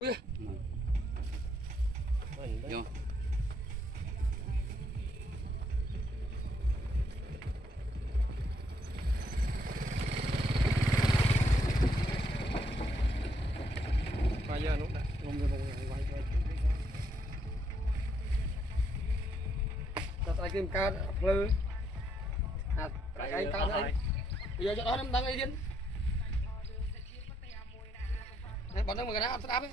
Vô. Bây giờ nó đã lùm rồi quay ta tay kim ca lư cái ca đấy bây giờ cho đó nó đang đi điên bọn nó mà cái đó ăn đáp ấy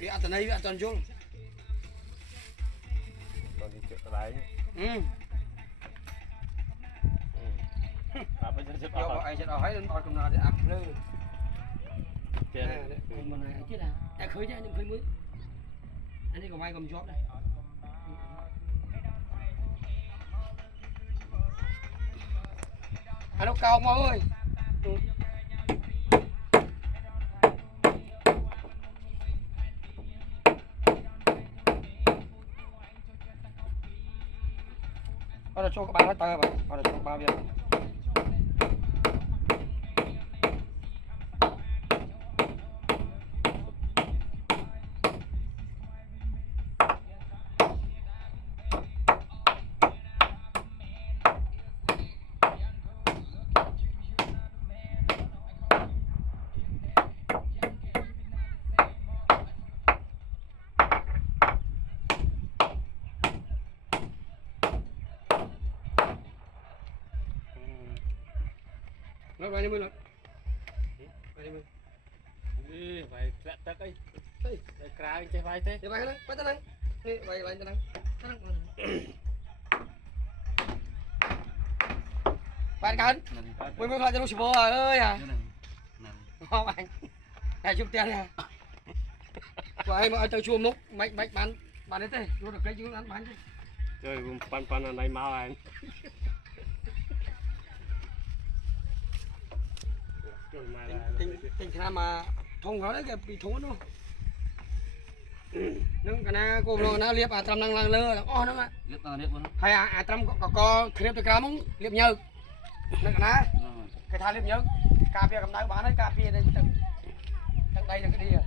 đi ăn từ đây đi ăn toàn vô còn đi chợ đấy bây giờ sẽ do bọn anh sẽ nói đến bọn cùng nào để ăn lư trên cùng mình này chứ nào đã khơi chứ anh khơi mới anh ấy còn may cầm chóp đây alo cao mọi ơi bắt đầu cho các bạn hết tay rồi bắt đầu cho ba viên nó bay đi rồi bay đi đi phải tắc ấy để cài chơi vai thế đi bay đó bay tới đây đi bay lại tới đây bạn cẩn mới mới lại cho nó xịt bò ơi à không anh này chụp tiền nè vậy mà tao chua mốc mạch bán đấy thế luôn được cái chứ bán chứ chơi pan này mau anh tình thà mà thông nó đấy cái bị thốn luôn nâng cái na cô nó liệp à trăm năng lang lơ ô nó mà Liệp luôn. hay à trăm có liệp từ cá mông liệp nhơ nâng cái na cái thà liệp nhớ cà phê cầm đá bán đấy cà phê đây tận đây là cái đi à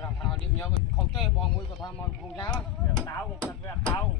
làm thà liệp nhớ không chơi bò mũi của thà mồi không giá lắm táo